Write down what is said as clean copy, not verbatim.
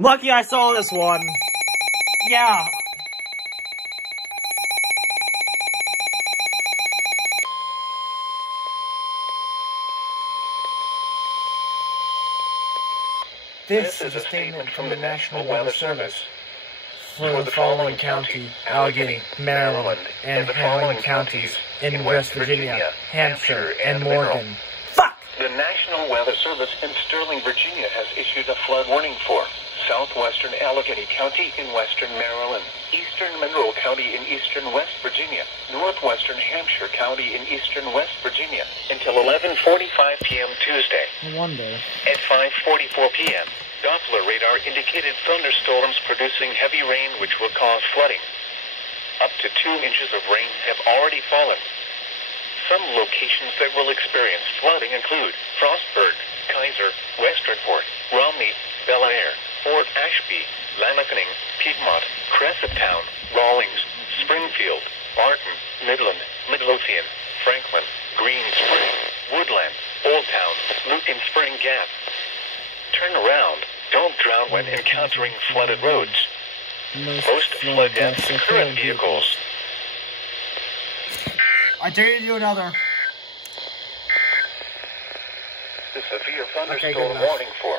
I'm lucky I saw this one. Yeah. This is a statement from the National Weather Service. For the following county, Allegheny, Maryland, and the following counties in West Virginia, Hampshire, and Morgan. Fuck! The National Weather Service in Sterling, Virginia has issued a flood warning for southwestern Allegheny County in western Maryland, eastern Monroe County in eastern West Virginia, northwestern Hampshire County in eastern West Virginia until 11:45 p.m. Tuesday. I wonder. At 5:44 p.m., Doppler radar indicated thunderstorms producing heavy rain which will cause flooding. Up to 2 inches of rain have already fallen. Some locations that will experience flooding include Frostburg, Kaiser, Westernport, Romney, Bel Air, Fort Ashby, Lamachinning, Piedmont, Cresaptown, Rawlings, Springfield, Barton, Midland, Midlothian, Franklin, Green Spring, Woodland, Old Town, Lucan Spring Gap. Turn around. Don't drown when encountering flooded roads. Most flood deaths occur in vehicles. I dare you to do another. The severe thunderstorm warning for